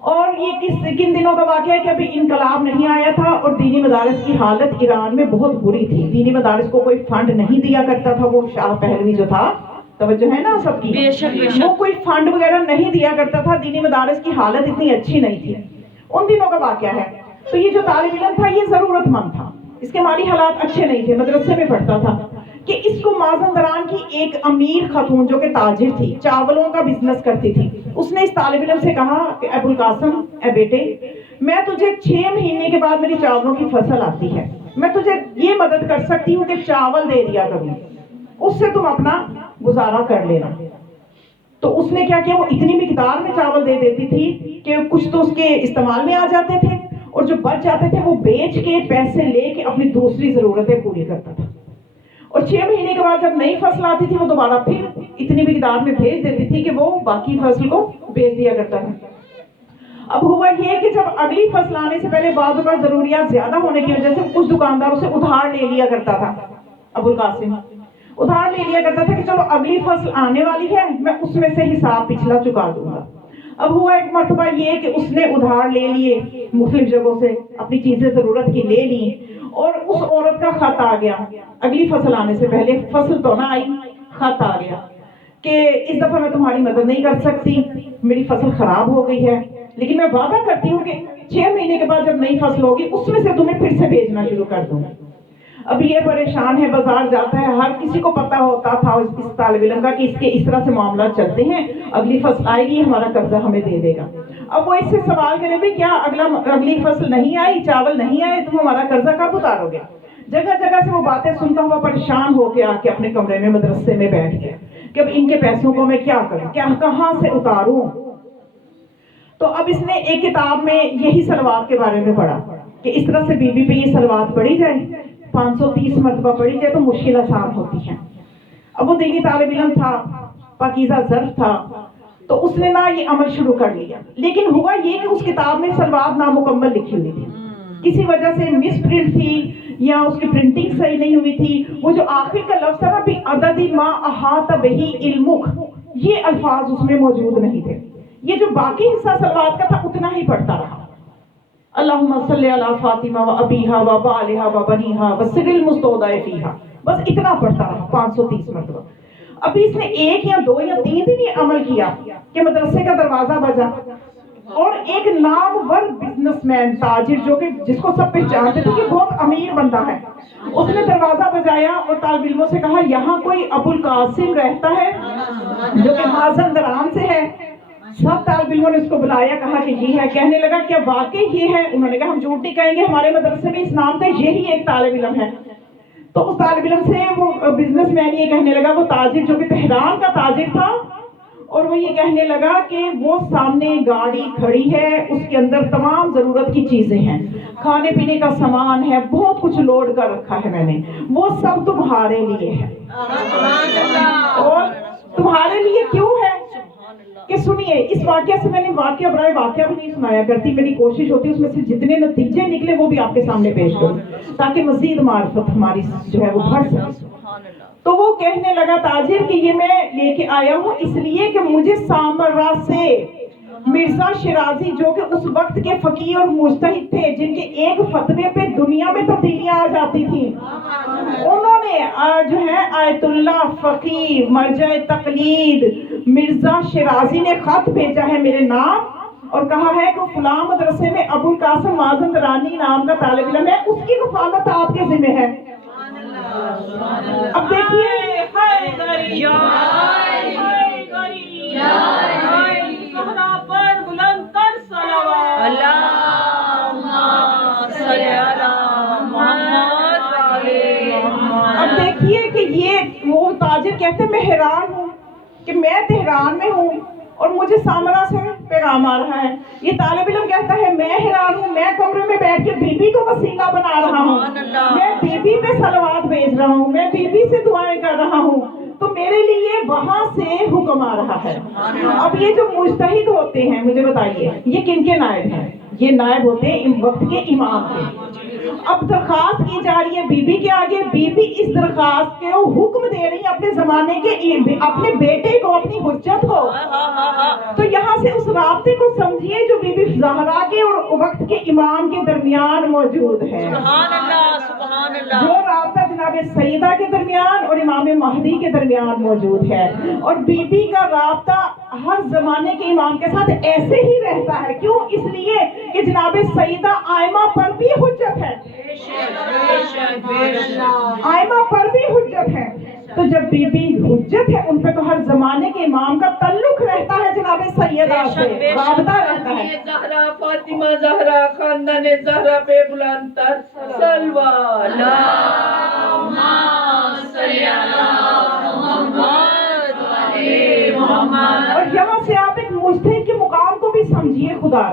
اور یہ کن دنوں کا واقعہ ہے کہ ابھی انقلاب نہیں آیا تھا، اور دینی مدارس کی حالت ایران میں بہت بری تھی، دینی مدارس کو کوئی فنڈ نہیں دیا کرتا تھا، وہ شاہ پہلوی جو تھا، توجہ ہے نا سب کی، بے شک بے شک، وہ کوئی فنڈ وغیرہ نہیں دیا کرتا تھا، دینی مدارس کی حالت اتنی اچھی نہیں تھی، ان دنوں کا واقعہ ہے۔ تو یہ جو طالب علم تھا یہ ضرورت مند تھا، اس کے مالی حالات اچھے نہیں تھے، مدرسے میں پڑھتا تھا، کہ اس کو مازندران کی ایک امیر خاتون جو کہ تاجر تھی، چاولوں کا بزنس کرتی تھی، اس نے اس طالب علم سے کہا کہ ابو القاسم، اے بیٹے، میں تجھے 6 مہینے کے بعد میری چاولوں کی فصل آتی ہے، میں تجھے یہ مدد کر سکتی ہوں کہ چاول دے دیا کروں، اس سے تم اپنا گزارا کر لینا۔ تو اس نے کیا کیا، وہ اتنی مقدار میں چاول دے دیتی تھی کہ کچھ تو اس کے استعمال میں آ جاتے تھے، اور جو بچ جاتے تھے وہ بیچ کے پیسے لے کے اپنی دوسری ضرورتیں پوری کرتا تھا، اور 6 مہینے کے بعد جب نئی فصل آتی تھی وہ دوبارہ پھر اتنی مقدار میں بھیج دیتی تھی کہ وہ باقی فصل کو بیچ دیا کرتا تھا۔ اب ہوا یہ کہ جب اگلی فصل آنے سے پہلے بعض اوقات ضروریات زیادہ ہونے کی وجہ سے کچھ دکانداروں سے ادھار لے لیا کرتا تھا، ابو القاسم ادھار لے لیا کرتا تھا کہ چلو اگلی فصل آنے والی ہے، میں اس میں سے حساب پچھلا چکا دوں گا۔ اب ہوا ایک مرتبہ یہ کہ اس نے ادھار لے لیے مختلف جگہوں سے، اپنی چیزیں ضرورت کی لے لی، اور اس عورت کا خط آ گیا اگلی فصل آنے سے پہلے، فصل تو نہ آئی، خط آ گیا کہ اس دفعہ میں تمہاری مدد نہیں کر سکتی، میری فصل خراب ہو گئی ہے، لیکن میں وعدہ کرتی ہوں کہ 6 مہینے کے بعد جب نئی فصل ہوگی اس میں سے تمہیں پھر سے بھیجنا شروع کر دوں گی۔ اب یہ پریشان ہے، بازار جاتا ہے، ہر کسی کو پتا ہوتا تھا اس طالب علم کا کہ اس کے اس طرح سے معاملات چلتے ہیں، اگلی فصل آئے گی ہمارا قرضہ ہمیں دے دے گا۔ اب وہ اس سے سوال کرے بھی کیا اگلی فصل نہیں آئی، چاول نہیں آئے، تم ہمارا قرضہ کب اتارو گے؟ جگہ جگہ سے وہ باتیں سنتا ہوا پریشان ہو کے آ کے اپنے کمرے میں مدرسے میں بیٹھ گیا کہ اب ان کے پیسوں کو میں کیا کروں، کیا کہاں سے اتاروں۔ تو اب اس نے ایک کتاب میں یہی صلوات کے بارے میں پڑھا کہ اس طرح سے بی بی پہ یہ صلوات پڑھی جائے، 530 مرتبہ پڑھی جائے تو مشکل آسان ہوتی ہے۔ اب وہ دینی طالب علم تھا، پاکیزہ ظرف تھا، تو اس نے نہ یہ عمل شروع کر لیا، لیکن ہوا یہ کہ اس کتاب میں صلوات نامکمل لکھی ہوئی تھی، کسی وجہ سے مس پرنٹ تھی یا اس کی پرنٹنگ صحیح نہیں ہوئی تھی، وہ جو آخر کا لفظ تھا نا بھی عدد ما احاط بہ علمک، یہ الفاظ اس میں موجود نہیں تھے، یہ جو باقی حصہ صلوات کا تھا اتنا ہی پڑھتا رہا، اللہم صلی علی فاطمہ و ابیہا و بالہا و بنیہا و سر المستودع فیہا، بس اتنا پڑھتا رہا 530 مرتبہ۔ ابھی اس نے 1 یا 2 یا 3 دن یہ عمل کیا کہ مدرسے کا دروازہ بجا، اور ایک نامور بزنس مین، تاجر، جو کہ جس کو سب پہچانتے تھے کہ بہت امیر بندہ ہے، اس نے دروازہ بجایا اور طالب علموں سے کہا یہاں کوئی ابو القاسم رہتا ہے جو کہ مازندران سے ہے؟ سب طالب علموں نے اس کو بلایا، کہا کہ یہ ہے، کہنے لگا کیا واقعی یہ ہے؟ انہوں نے کہا ہم جھوٹ نہیں کہیں گے، ہمارے مدرسے میں اس نام کا یہی ایک طالب علم ہے۔ تو اس طالب علم سے وہ بزنس مین یہ کہنے لگا، وہ تاجر جو کہ تہران کا تاجر تھا، اور وہ یہ کہنے لگا کہ وہ سامنے گاڑی کھڑی ہے، اس کے اندر تمام ضرورت کی چیزیں ہیں، کھانے پینے کا سامان ہے، بہت کچھ لوڈ کر رکھا ہے میں نے، وہ سب تمہارے لیے ہے۔ اور تمہارے لیے کیوں ہے کہ سنیے، اس واقعہ سے میں نے واقعہ برائے واقعہ بھی نہیں سنایا کرتی، میری کوشش ہوتی ہے اس میں سے جتنے نتیجے نکلے وہ بھی آپ کے سامنے پیش کروں تاکہ مزید معرفت ہماری جو ہے وہ بڑھ سکے۔ تو وہ کہنے لگا تاجر کہ یہ میں لے کے آیا ہوں اس لیے کہ مجھے سامرا سے مرزا شیرازی جو کہ اس وقت کے فقیہ اور مجتہد تھے، جن کے ایک فتوے پہ دنیا میں تبدیلیاں آ جاتی تھیں، انہوں نے جو ہے آیت اللہ فقیہ مرجع تقلید مرزا شیرازی نے خط بھیجا ہے میرے نام اور کہا ہے کہ فلاں مدرسے میں ابو القاسم مازند رانی نام کا طالب علم ہے، اس کی کفالت آپ کے ذمہ ہے۔ اب دیکھیے اب دیکھیے کہ یہ وہ تاجر کہتے میں حیران ہوں کہ میں تہران میں ہوں اور مجھے سامرا سے پیغام آ رہا ہے۔ یہ طالب علم کہتا ہے میں حیران ہوں، میں کمرے میں بیٹھ کے بی بی کو وسیلہ بنا رہا ہوں، میں بی بی پہ صلوات بھیج رہا ہوں، میں بی بی سے دعائیں کر رہا ہوں، تو میرے لیے وہاں سے حکم آ رہا ہے۔ اب یہ جو مجتہد ہوتے ہیں مجھے بتائیے یہ کن کے نائب ہیں؟ یہ نائب ہوتے ہیں ان وقت کے امام کے۔ اب درخواست کی جا رہی ہے بی بی کے آگے، بی بی اس درخواست کو حکم دے رہی ہے اپنے زمانے کے اپنے بیٹے کو، اپنی حجت کو۔ تو یہاں سے اس رابطے کو سمجھیے جو بی بی زہرا کے اور وقت کے امام کے درمیان موجود ہے۔ سبحان اللہ، سبحان اللہ۔ جو رابطہ جناب سیدہ کے درمیان اور امام مہدی کے درمیان موجود ہے، اور بی بی کا رابطہ ہر زمانے کے امام کے ساتھ ایسے ہی رہتا ہے۔ کیوں؟ اس لیے کہ جناب سیدہ آئمہ پر بھی حجت ہے، آئمہ پر بھی حجت ہے۔ تو جب بی بی حجت ہے ان پہ تو ہر زمانے کے امام کا تعلق رہتا ہے جناب سیدہ سے، رابطہ رہتا ہے۔ زہرا فاطمہ زہرا خاندان زہرا پہ بلند تر صلوات۔ اللہم صلی علی محمد وعلی محمد۔ اور یہاں سے آپ ایک مجتہد کے مقام کو بھی سمجھیے خدا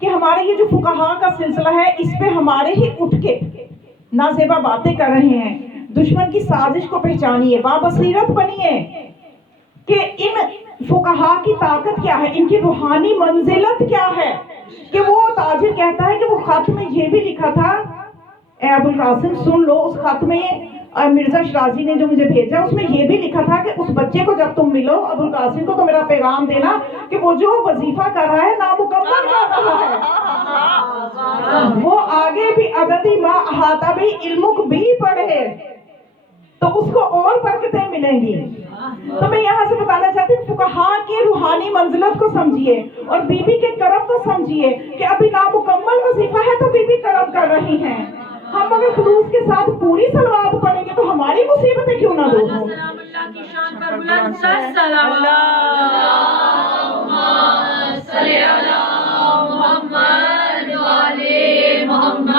کہ ہمارے یہ جو فقہا کا سلسلہ ہے اس پہ ہمارے ہی اٹھ کے نازیبا باتیں کر رہے ہیں، دشمن کی سازش کو پہچانیے، بابصیرت بنیے کہ ان فقہا کی طاقت کیا ہے، ان کی روحانی منزلت کیا ہے۔ کہ وہ تاجر کہتا ہے کہ وہ خط میں یہ بھی لکھا تھا، اے ابو القاسم سن لو، اس خط میں مرزا شیرازی نے جو مجھے بھیجا اس میں یہ بھی لکھا تھا کہ اس بچے کو جب تم ملو ابو القاسم کو تو میرا پیغام دینا کہ وہ جو وظیفہ کر رہا ہے نامکمل کر رہا ہے، وہ آگے بھی عددی ما احاطہ بھی علمک بھی پڑھے تو اس کو اور برکتیں ملیں گی۔ تو میں یہاں سے بتانا چاہتی ہوں فقہا کی روحانی منزلت کو سمجھیے اور بی بی کے کرم کو سمجھیے کہ ابھی نامکمل وظیفہ ہے تو بی بی کرم کر رہی ہیں۔ ہم اگر خلوص کے ساتھ پوری صلوات پڑھیں گے تو ہماری مصیبتیں کیوں نہ دور ہوں۔ اللہ کی شان پر بلند تر صلوات۔ صلی علی محمد وعلی محمد۔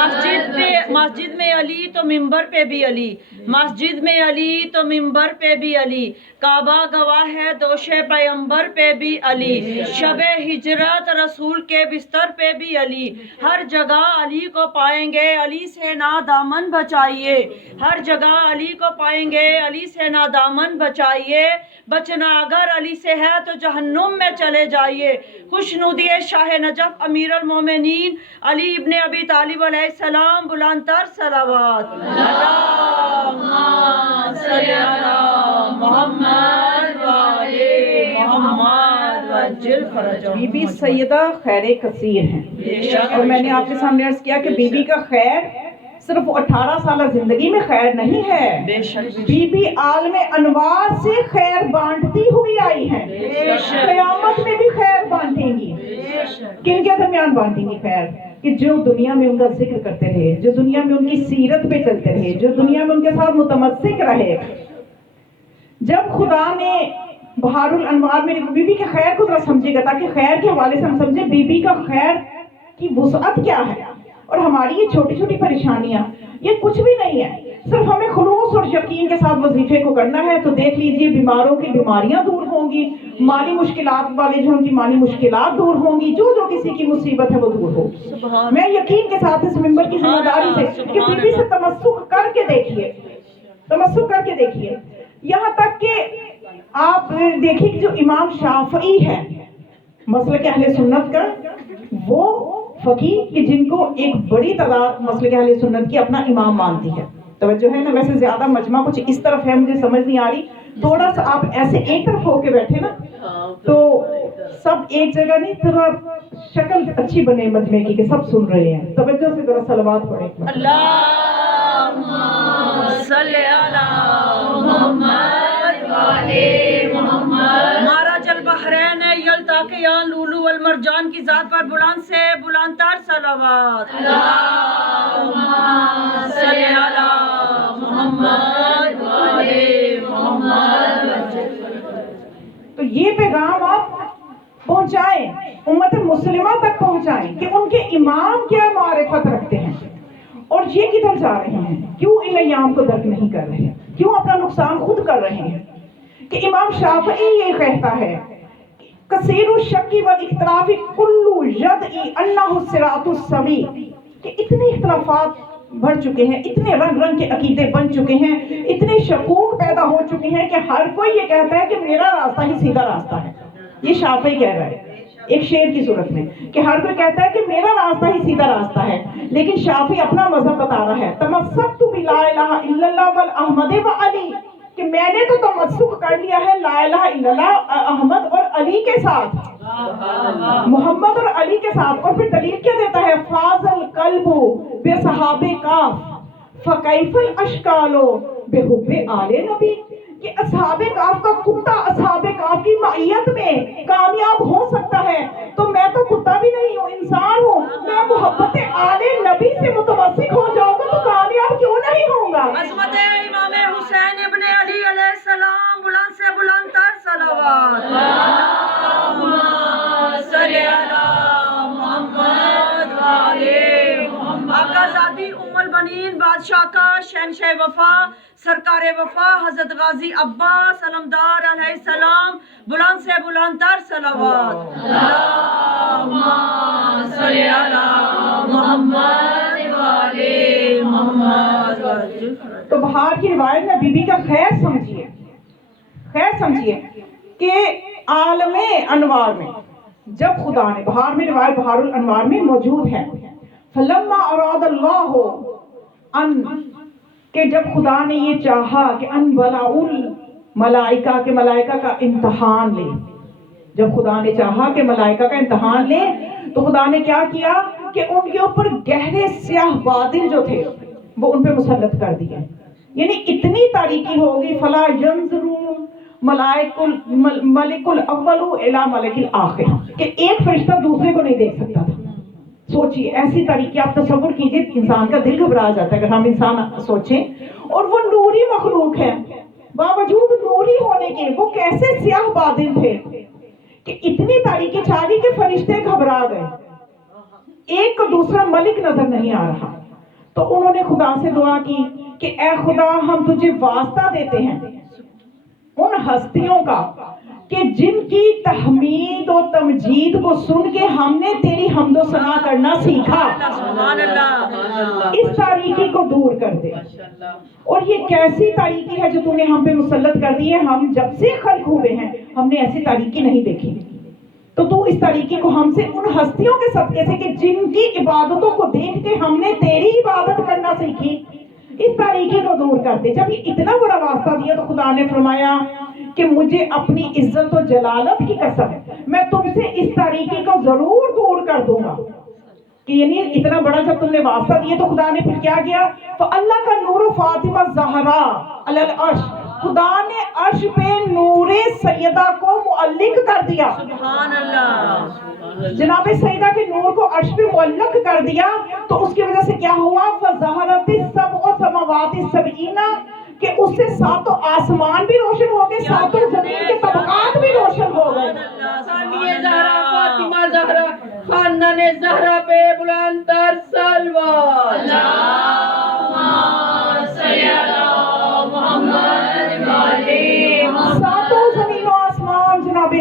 مسجد میں علی تو منبر پہ بھی علی، مسجد میں علی تو منبر پہ بھی علی، کعبہ گواہ ہے دوش پیغمبر پہ بھی علی، شب ہجرت رسول کے بستر پہ بھی علی، ہر جگہ علی کو پائیں گے، علی سے نا دامن بچائیے، ہر جگہ علی کو پائیں گے، علی سے نا دامن بچائیے، بچنا اگر علی سے ہے تو جہنم میں چلے جائیے۔ خوشنودی شاہ نجف امیر المومنین علی ابن ابی طالب علیہ السلام، بلند تر صلوات۔ اللہم صلی علی محمد وعلی محمد وعجل فرجہم۔ بی بی سیدہ خیر کثیر ہیں اور میں نے آپ کے سامنے عرض کیا کہ بی بی کا خیر صرف 18 سالہ زندگی میں خیر نہیں ہے، بی بی عالم انوار سے خیر بانٹتی ہوئی آئی ہیں، قیامت میں بھی خیر بانٹیں گی۔ کن کے درمیان بانٹیں گی خیر؟ کہ جو دنیا میں ان کا ذکر کرتے رہے، جو دنیا میں ان کی سیرت پہ چلتے رہے، جو دنیا میں ان کے ساتھ متمسک رہے۔ جب خدا نے بہار الانوار میں بی بی کے خیر کو ذرا سمجھے گا تاکہ خیر کے حوالے سے ہم سمجھیں بی بی کا خیر کی وسعت کیا ہے، اور ہماری یہ چھوٹی چھوٹی پریشانیاں یہ کچھ بھی نہیں ہے۔ صرف ہمیں خلوص اور یقین کے ساتھ وظیفے کو کرنا ہے تو دیکھ لیجئے بیماروں کی بیماریاں دور ہوں گی، مالی مشکلات والے جو ان کی مالی مشکلات دور ہوں گی، جو کسی کی مصیبت ہے وہ دور ہوگی۔ میں یقین کے ساتھ اس منبر کی ذمہ داری سے کہ بی بی سے تمسک کر کے دیکھیے، تمسک کر کے دیکھیے، یہاں تک کہ آپ دیکھیں کہ جو امام شافعی ہے مسلک اہل سنت کا، وہ فقیہ کہ جن کو ایک بڑی تعداد مسلک اہل سنت کی اپنا امام مانتی ہے۔ توجہ ہے نا، ویسے زیادہ مجمع کچھ اس طرف ہے، مجھے سمجھ نہیں آ رہی، تھوڑا سا آپ ایسے ایک طرف ہو کے بیٹھے نا تو سب ایک جگہ نہیں، تھوڑا شکل اچھی بنے مجمع کی کہ سب سن رہے ہیں۔ توجہ سے ذرا صلوات پڑھیں۔ اللہم صلی علی محمد و آل محمد۔ مارج البحرین یلتقیان لولو والمرجان کی ذات پر بلند سے بلند تر صلوات۔ اللہم صلی علی محمد و آل محمد۔ تو یہ پیغام آپ پہنچائیں، امت مسلمہ تک پہنچائیں کہ ان کے امام کیا معرفت رکھتے ہیں اور یہ کدھر جا رہے ہیں، کیوں ان ایام کو درک نہیں کر رہے، کیوں اپنا نقصان خود کر رہے ہیں۔ کہ امام شافعی یہ کہتا ہے کثیر الشک والاختلاف کل یدعی انہ الصراط السوی، کہ اتنے اختلافات بڑھ چکے ہیں، اتنے رنگ رنگ کے عقیدے بن چکے ہیں، اتنے شکوک پیدا ہو چکے ہیں کہ ہر کوئی یہ کہتا ہے کہ میرا راستہ ہی سیدھا راستہ ہے۔ یہ شافعی کہہ رہا ہے ایک شعر کی صورت میں کہ ہر کوئی کہتا ہے کہ میرا راستہ ہی سیدھا راستہ ہے، لیکن شافعی اپنا مذہب بتا رہا ہے، تمسکت بلا الہ الا اللہ والاحمد وعلی، کہ میں نے تو تمسک کر لیا ہے لا الہ الا اللہ احمد اور علی کے ساتھ، محمد اور علی کے ساتھ۔ اور پھر دلیل کیا دیتا ہے، فاض القلب بصحاب کاف فکیف الاشکال بحب آل نبی، کہ اصحاب کاف کا کتا اصحاب کاف کی معیت میں کامیاب ہو سکتا ہے، تو میں تو کتا بھی نہیں ہوں، انسان ہوں، میں محبت آل نبی سے متمسک ہو جاؤں گا تو کامیاب کیوں نہیں ہوں گا۔ عظمت امام حسین ابن علی علیہ السلام، بلند سے بلند تر صلوات۔ اللہم صلی علی محمد و آل محمد۔ آقا ذاتی ام البنین بادشاہ کا شہنشاہ وفا سرکار وفا حضرت غازی عباس علمدار علیہ السلام، بلند سے بلند تر صلوات۔ اللہم صلی علی محمد و آل محمد۔ تو بہار کی روایت میں بی بی کا خیر سمجھیے، خیر سمجھیے کہ عالم انوار میں جب خدا نے، بہار میں روایت بہار الانوار میں موجود ہے، فلما اراد اللہ ان، کہ جب خدا نے یہ چاہا کہ ان بلاء الملائکہ، کہ ملائکہ کا امتحان لے، جب خدا نے چاہا کہ ملائکہ کا امتحان لے تو خدا نے کیا کیا کہ ان کے اوپر گہرے سیاہ بادل جو تھے وہ ان پہ مسلط کر دیے، یعنی اتنی تاریکی ہو گئی، فلا ينظر ملک الاول الی ملک الاخر، کہ ایک فرشتہ دوسرے کو نہیں دیکھ سکتا تھا۔ سوچیے ایسی تاریکی، آپ تصور کیجئے، انسان کا دل گھبرا جاتا ہے اگر ہم انسان سوچیں، اور وہ نوری مخلوق ہے، باوجود نوری ہونے کے وہ کیسے سیاہ بادل تھے کہ اتنی تاریکی چھا گئی کہ فرشتے گھبرا گئے، ایک کو دوسرا ملک نظر نہیں آ رہا۔ تو انہوں نے خدا سے دعا کی کہ اے خدا، ہم تجھے واسطہ دیتے ہیں ان ہستیوں کا کہ جن کی تحمید و تمجید کو سن کے ہم نے تیری حمد و ثنا کرنا سیکھا، سبحان اللہ۔ اس تاریکی کو دور کر دے۔ اور یہ کیسی تاریکی ہے جو تو نے ہم پہ مسلط کر دی ہے، ہم جب سے خلق ہوئے ہیں ہم نے ایسی تاریکی نہیں دیکھی، تو اس تاریکی کو ہم سے ان ہستیوں کے صدقے سے کہ جن کی عبادتوں کو دیکھ کے ہم نے تیری عبادت کرنا سیکھی، اس تاریکی کو دور کر دے۔ جب یہ اتنا بڑا واسطہ دیا تو خدا نے فرمایا کہ مجھے اپنی عزت و جلالت کی قسم ہے، میں تم سے اس تاریکی کو ضرور دور کر دوں گا۔ کہ یعنی اتنا بڑا جب تم نے واسطہ دیا تو خدا نے پھر کیا کیا، تو اللہ کا نور فاطمہ زہرا علی العرش، خدا نے عرش پہ نور سیدہ کو معلق کر دیا، سبحان اللہ۔ جناب سیدہ کے نور کو عرش پہ معلق کر دیا، تو اس کی وجہ سے کیا ہوا، فظہرت السبع سماوات السبعین، کہ اس سے ساتوں آسمان بھی روشن ہو گئے، ساتوں زمین کے طبقات بھی روشن ہو گئے۔ ثانیہ زہرا فاطمہ زہرا خاندان زہرا پہ بلند تر صلوات۔ اللہم صلی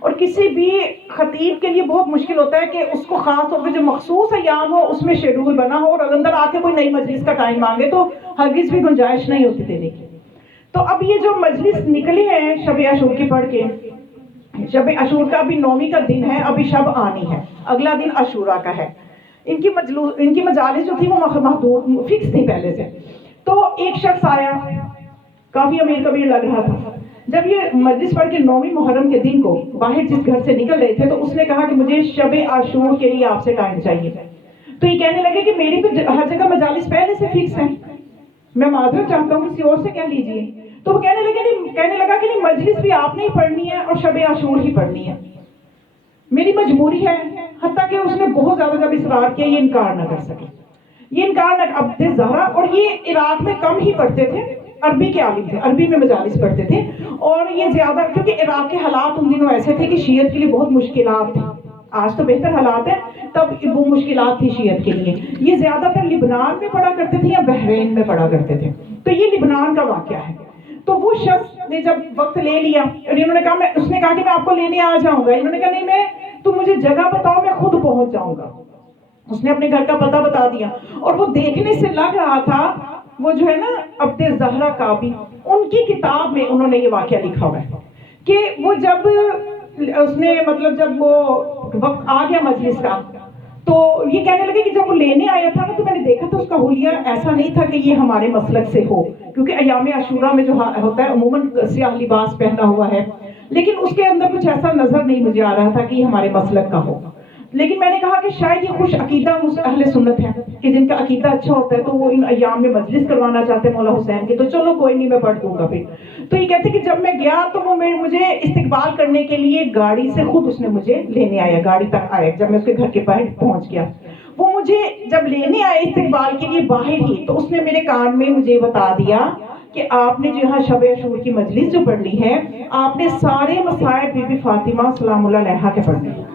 اور کسی بھی خطیب کے لیے بہت مشکل ہوتا ہے کہ اس کو خاص طور پہ جو مخصوص ایام ہو اس میں شیڈول بنا ہو، اور اندر آ کے کوئی نئی مجلس کا ٹائم مانگے تو ہرگز بھی گنجائش نہیں ہوتی دینے کی۔ تو اب یہ جو مجلس نکلی ہے شب عاشور کی پڑھ کے، شب عاشور کا ابھی 9ویں کا دن ہے، ابھی شب آنی ہے، اگلا دن عاشورہ کا ہے۔ ان کی مجالس جو تھی وہ محدود فکس تھی پہلے سے۔ تو ایک شخص آیا، کافی امیر کبیر لگ رہا تھا، جب یہ مجلس پڑھ کے 9ویں محرم کے دن کو باہر جس گھر سے نکل رہے تھے تو اس نے کہا کہ مجھے شب عاشور کے لیے آپ سے ٹائم چاہیے۔ تو یہ کہنے لگے کہ میری تو ہر جگہ مجالس پہلے سے فکس ہیں، میں معذرت چاہتا ہوں کسی اور سے کہہ لیجیے۔ تو وہ کہنے لگا کہ نہیں، مجلس بھی آپ نے ہی پڑھنی ہے اور شب عاشور ہی پڑھنی ہے، میری مجبوری ہے۔ حتیٰ کہ اس نے بہت زیادہ جب اصرار کیا یہ انکار نہ کر سکے، یہ انکار نہ عبد زہرا، اور یہ عراق میں کم ہی پڑھتے تھے، عربی کے عالم تھے، عربی میں مجالس پڑھتے تھے، اور یہ زیادہ کیونکہ عراق کے حالات ان دنوں ایسے تھے کہ شیعت کے لیے بہت مشکلات تھیں، آج تو بہتر حالات ہیں، تب وہ مشکلات تھی شیعت کے لیے۔ یہ زیادہ تر لبنان میں پڑھا کرتے تھے یا بحرین میں پڑھا کرتے تھے، تو یہ لبنان کا واقعہ ہے۔ تو وہ شخص نے جب وقت لے لیا اور انہوں نے کہا اس نے کہا کہ میں آپ کو لینے آ جاؤں گا، انہوں نے کہا نہیں، تم مجھے جگہ بتاؤ، میں خود پہنچ جاؤں گا۔ اس نے اپنے گھر کا پتہ بتا دیا، اور وہ دیکھنے سے لگ رہا تھا، وہ جو ہے نا عبد زہرا کعبی، ان کی کتاب میں انہوں نے یہ واقعہ لکھا ہوا ہے کہ وہ جب اس نے جب وہ وقت آ گیا مجلس کا، تو یہ کہنے لگے کہ جب وہ لینے آیا تھا نا تو میں نے دیکھا تھا اس کا حلیہ ایسا نہیں تھا کہ یہ ہمارے مسلک سے ہو، کیونکہ ایام عاشورہ میں جو ہوتا ہے عموماً سیاہ لباس پہنا ہوا ہے، لیکن اس کے اندر کچھ ایسا نظر نہیں مجھے آ رہا تھا کہ یہ ہمارے مسلک کا ہو۔ لیکن میں نے کہا کہ شاید یہ خوش عقیدہ اہل سنت ہے کہ جن کا عقیدہ اچھا ہوتا ہے تو وہ ان ایام میں مجلس کروانا چاہتے ہیں مولا حسین کی، تو چلو کوئی نہیں، میں پڑھ دوں گا پھر۔ تو یہ کہتے کہ جب میں گیا تو وہ مجھے استقبال کرنے کے لیے گاڑی سے خود اس نے مجھے لینے آیا، گاڑی تک آیا، جب میں اس کے گھر کے باہر پہنچ گیا وہ مجھے جب لینے آئے استقبال کے لیے باہر ہی، تو اس نے میرے کان میں مجھے بتا دیا کہ آپ نے جو یہاں شب عاشور کی مجلس جو پڑھ لی ہے، آپ نے سارے مصائب بی بی فاطمہ سلام اللہ علیہا کے پڑھنے ہیں۔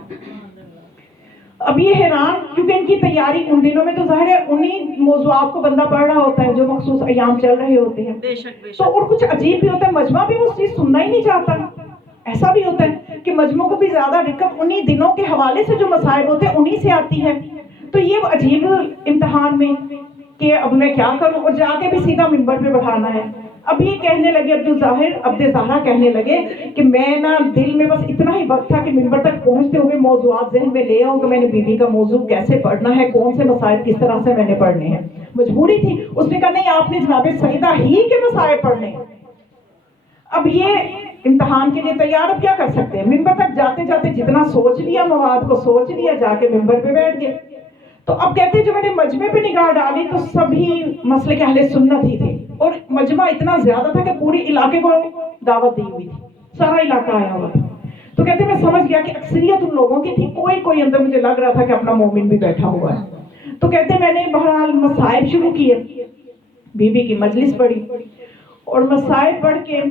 اب یہ حیران، کیونکہ ان کی تیاری ان دنوں میں تو ظاہر ہے انہی موضوعات کو بندہ پڑھ رہا ہوتا ہے جو مخصوص ایام چل رہے ہوتے ہیں، بے شک تو اور کچھ عجیب بھی ہوتا ہے، مجمع بھی وہ چیز سننا ہی نہیں چاہتا، ایسا بھی ہوتا ہے کہ مجموع کو بھی زیادہ رکت انہی دنوں کے حوالے سے جو مصائب ہوتے ہیں انہی سے آتی ہے۔ تو یہ عجیب امتحان میں کہ اب میں کیا کروں، اور جا کے بھی سیدھا منبر پہ بٹھانا ہے۔ اب یہ کہنے لگے عبد زہرا کہنے لگے کہ میں نا دل میں بس اتنا ہی وقت تھا کہ منبر تک پہنچتے ہوئے موضوعات ذہن میں لے آؤں کہ میں نے بی بی کا موضوع کیسے پڑھنا ہے، کون سے مصائب کس طرح سے میں نے پڑھنے ہیں، مجبوری تھی۔ اس نے کہا نہیں، آپ نے جناب سیدہ ہی کے مصائب پڑھنے ہیں۔ اب یہ امتحان کے لیے تیار، اب کیا کر سکتے ہیں، منبر تک جاتے جاتے جتنا سوچ لیا، مواد کو سوچ لیا، جا کے منبر پہ بیٹھ گئے۔ تو اب کہتے ہیں جو میں نے مجمع پہ نگاہ ڈالی تو سبھی مسلک اہل سنت ہی تھے، اور مجمع اتنا زیادہ تھا کہ پوری علاقے کو دعوت دی ہوئی تھی، سارا علاقہ آیا ہوا تھا۔ تو کہتے ہیں میں سمجھ گیا کہ اکثریت ان لوگوں کی تھی، کوئی اندر مجھے لگ رہا تھا کہ اپنا مومن بھی بیٹھا ہوا ہے۔ تو کہتے ہیں میں نے بہرحال مصائب شروع کیے، بی بی کی مجلس پڑھی، اور مصائب پڑھ کے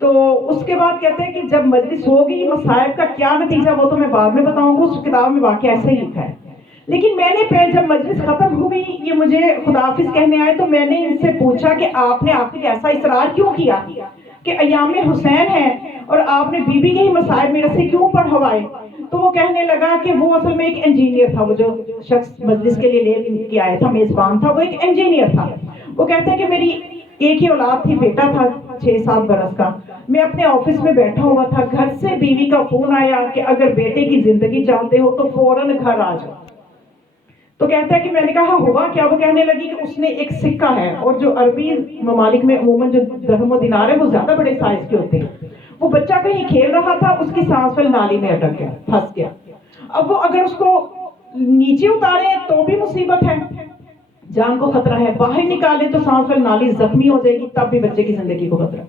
تو اس کے بعد کہتے ہیں کہ جب مجلس ہوگی مصائب کا کیا نتیجہ وہ تو میں بعد میں بتاؤں گا، اس کتاب میں واقعہ ایسا ہی لکھا ہے۔ لیکن میں نے پھر جب مجلس ختم ہوئی، یہ مجھے خداحافظ کہنے آئے، تو میں نے ان سے پوچھا کہ آپ نے آخر ایسا اصرار کیوں کیا کہ ایام حسین ہے اور آپ نے بی بی کے ہی مصائب میرے سے کیوں پڑھوائے؟ تو وہ کہنے لگا کہ وہ اصل میں ایک انجینئر تھا، وہ جو شخص مجلس کے لیے لے کے آیا تھا، میزبان تھا، وہ ایک انجینئر تھا۔ وہ کہتے ہیں کہ میری ایک ہی اولاد تھی، بیٹا تھا 6-7 برس کا، میں اپنے آفس میں بیٹھا ہوا تھا، گھر سے بیوی کا فون آیا کہ اگر بیٹے کی زندگی چاہتے ہو تو فوراً گھر آ جاؤ۔ تو کہتا ہے کہ میں نے کہا ہوا کیا؟ وہ کہنے لگی کہ اس نے ایک سکہ ہے، اور جو عربی ممالک میں عموماً جو درہم و دینار ہے وہ زیادہ بڑے سائز کے ہوتے ہیں، وہ بچہ کہیں کھیل رہا تھا، اس کی سانس والی نالی میں اٹک گیا، پھنس گیا۔ اب وہ اگر اس کو نیچے اتارے تو بھی مصیبت ہے، جان کو خطرہ ہے، باہر نکالے تو سانس والی نالی زخمی ہو جائے گی، تب بھی بچے کی زندگی کو خطرہ۔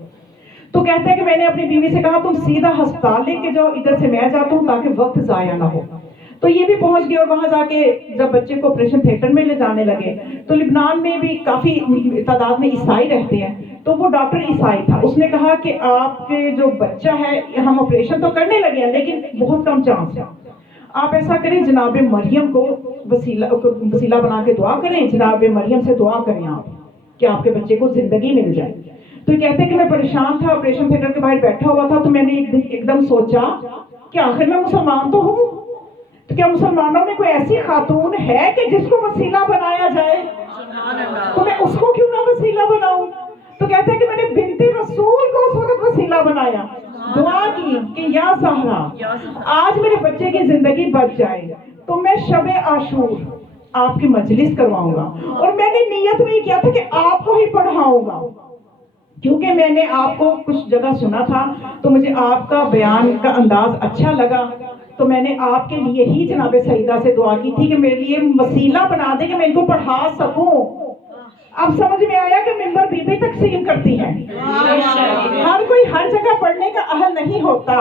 تو کہتا ہے کہ میں نے اپنی بیوی سے کہا تم سیدھا ہسپتال لے کے جاؤ، ادھر سے میں جاتا ہوں تاکہ وقت ضائع نہ ہو۔ تو یہ بھی پہنچ گئے، اور وہاں جا کے جب بچے کو آپریشن تھیٹر میں لے جانے لگے تو لبنان میں بھی کافی تعداد میں عیسائی رہتے ہیں، تو وہ ڈاکٹر عیسائی تھا، اس نے کہا کہ آپ کے جو بچہ ہے، ہم آپریشن تو کرنے لگے ہیں لیکن بہت کم چانس ہے، آپ ایسا کریں جناب مریم کو وسیلہ بنا کے دعا کریں، جناب مریم سے دعا کریں آپ کہ آپ کے بچے کو زندگی مل جائے۔ تو یہ کہتے ہیں کہ میں پریشان تھا، آپریشن تھیٹر کے باہر بیٹھا ہوا تھا، تو میں نے ایک دم سوچا کہ آخر میں مسلمان تو ہوں، تو کیا مسلمانوں میں کوئی ایسی خاتون ہے کہ جس کو وسیلہ بنایا جائے؟ تو میں اس کو کیوں نہ وسیلہ بناؤں؟ تو کہتے ہیں کہ میں نے بنت رسول کو اس وقت وسیلہ بنایا، دعا کی کہ یا زہرا آج میرے بچے کی زندگی بچ جائے تو میں شب عاشور آپ کی مجلس کرواؤں گا، اور میں نے نیت میں یہ کیا تھا کہ آپ کو ہی پڑھاؤں گا، کیونکہ میں نے آپ کو کچھ جگہ سنا تھا تو مجھے آپ کا بیان کا انداز اچھا لگا، تو میں نے آپ کے لیے ہی جناب سیدہ سے دعا کی تھی کہ میرے لیے وسیلہ بنا دے کہ میں ان کو پڑھا سکوں۔ اب سمجھ میں آیا کہ ممبر بی بی تقسیم کرتی ہے، ہر کوئی ہر جگہ پڑھنے کا اہل نہیں ہوتا۔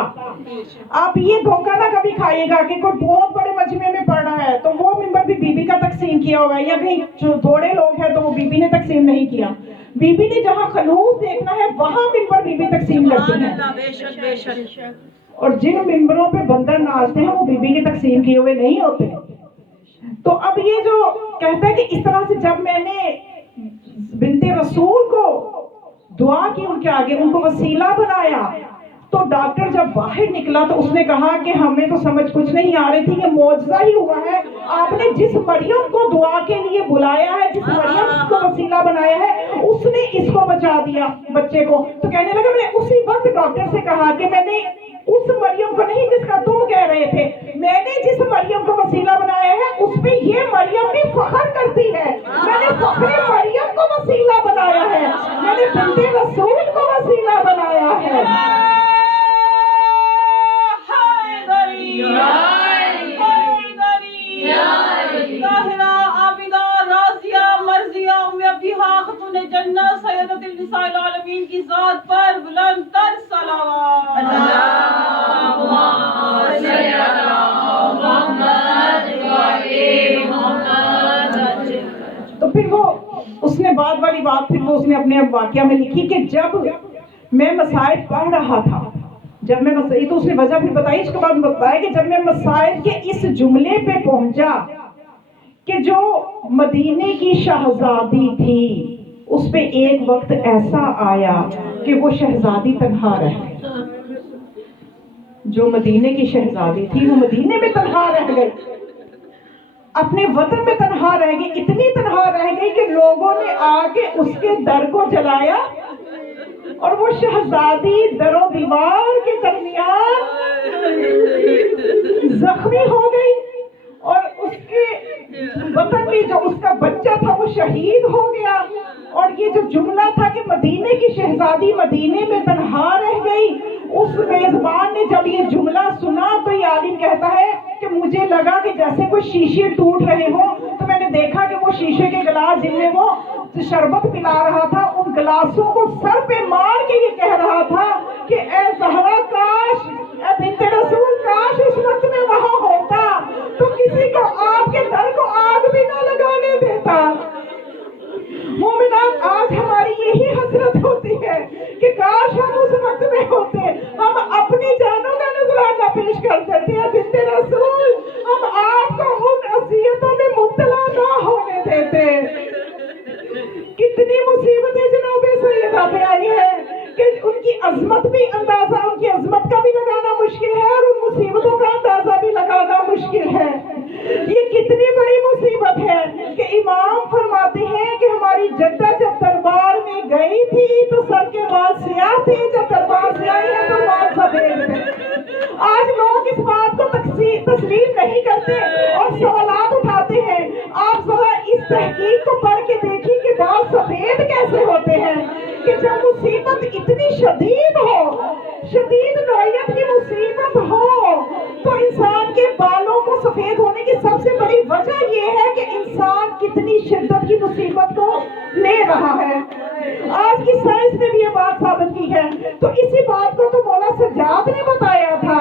آپ یہ دھوکہ نہ کبھی کھائیے گا کہ کوئی بہت بڑے مجمع میں پڑھ رہا ہے تو وہ ممبر بھی بی بی کا تقسیم کیا ہوا ہے، یا کہیں جو تھوڑے لوگ ہیں تو وہ بی بی نے تقسیم نہیں کیا۔ بی بی نے جہاں خلوص دیکھنا ہے وہاں ممبر بی بی تقسیم کرتی ہے، اور جن ممبروں پہ بندر ناچتے ہیں وہ بی بی کی تقسیم کیے ہوئے نہیں ہوتے۔ تو اب یہ جو کہتا ہے کہ اس طرح سے جب میں نے بنت رسول کو دعا کی ان کے آگے، ان کو وسیلہ بنایا، تو ڈاکٹر جب باہر نکلا تو اس نے کہا کہ ہمیں تو سمجھ کچھ نہیں آ رہی تھی، یہ معجزہ ہی ہوا ہے، آپ نے جس مریم کو دعا کے لیے بلایا ہے، جس مریم کو وسیلہ بنایا ہے، اس نے اس کو بچا دیا بچے کو۔ تو کہنے لگا میں نے اسی وقت ڈاکٹر سے کہا کہ میں نے اس مریم کو نہیں جس کا تم کہہ رہے تھے، میں نے جس مریم کو وسیلہ بنایا ہے اس پہ یہ مریم بھی فخر کرتی ہے، میں نے فخر مریم کو وسیلہ بنایا ہے، میں نے بنت رسول کو وسیلہ بنایا ہے۔ جنت سیدۃ النساء العالمین کی ذات پر بلند تر صلوات۔ تو پھر وہ اس نے بعد والی بات پھر وہ اس نے اپنے واقعہ میں لکھی کہ جب میں مسائل پڑھ رہا تھا، جب میں مسائل، تو اس نے وجہ پھر بتائی، اس کے بعد بتایا کہ جب میں مسائل کے اس جملے پہ پہنچا کہ جو مدینے کی شہزادی تھی اس پہ ایک وقت ایسا آیا کہ وہ شہزادی تنہا رہ گئی، جو مدینے کی شہزادی تھی وہ مدینے میں تنہا رہ گئی، اپنے وطن میں تنہا رہ گئی، اتنی تنہا رہ گئی کہ لوگوں نے آ کے اس کے در کو جلایا، اور وہ شہزادی در و دیوار کے درمیان زخمی ہو گئی، اور اس کے وطن میں جو اس کا بچہ تھا وہ شہید ہو گیا۔ اور یہ جو جملہ تھا کہ مدینے کی شہزادی مدینے میں تنہا رہ گئی، اس میزبان نے جب یہ جملہ سنا تو یہ عالم کہتا ہے کہ مجھے لگا کہ جیسے کوئی شیشے ٹوٹ رہے ہوں، تو میں نے دیکھا کہ وہ شیشے کے گلاس جن میں وہ شربت پلا رہا تھا، ان گلاسوں کو سر پہ مار کے یہ کہہ رہا تھا کہ اے زہرا کاش، اے بنت رسول کاش اس وقت میں وہاں ہوتا تو کسی کو آپ کے در کو آگ بھی نہ لگانے دیتا۔ مومنات، آج ہماری یہی حسرت ہوتی ہے کہ کاش ہم اس وقت میں ہوتے، ہم اپنی جانوں کا نذرانہ پیش کر دیتے ہیں بنت رسول، ہم آپ کو ان اذیتوں میں مبتلا نہ ہونے دیتے۔ کتنی مصیبتیں جناب سیدہ پہ آئی ہے کہ ان کی عظمت بھی اندازہ، ان کی عظمت کا بھی لگانا مشکل ہے اور ان مصیبتوں کا اندازہ بھی لگانا مشکل ہے۔ یہ کتنی بڑی مصیبت ہے کہ امام فرماتے ہیں کہ ہماری جدہ جب دربار میں گئی تھی تو سر کے بال سیاہ تھے، جب دربار سے آئی ہے تو بال سفید تھے۔ آج لوگ اس بات کو تسلیم نہیں کرتے اور سوالات اٹھاتے ہیں۔ آپ ذرا اس تحقیق کو پڑھ کے دیکھیں کہ بال سفید کیسے ہوتے ہیں، کہ جب مصیبت اتنی شدید ہو، شدید نوعیت کی مصیبت ہو، تو انسان کے بالوں کو سفید ہونے کی سب سے بڑی وجہ یہ ہے کہ انسان کتنی شدت کی مصیبت کو لے رہا ہے۔ آج کی سائنس نے بھی یہ بات ثابت کی ہے۔ تو اسی بات کو تو مولا سجاد نے بتایا تھا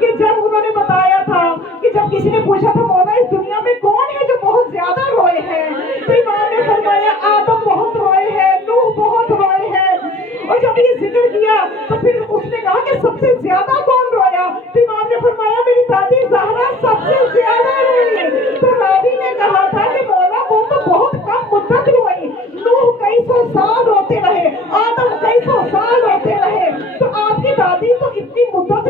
کہ جب انہوں نے بتایا تھا کہ جب کسی نے پوچھا تھا مولا اس دنیا میں کون ہے جو بہت زیادہ روئے ہیں، تو امام نے فرمایا آدم بہت روئے ہیں، نوح بہت روئے ہیں۔ اور جب یہ ذکر کیا تو پھر اس نے کہا کہ سب سے زیادہ کون رویا، تو امام نے فرمایا میری دادی زہرا سب سے زیادہ روئی۔ تو راوی نے کہا تھا کہ مولا وہ تو بہت کم مدت روئی، نوح کئی سو سال روتے رہے، آدم کئی سو سال روتے رہے، تو آپ کی دادی تو اتنی مدت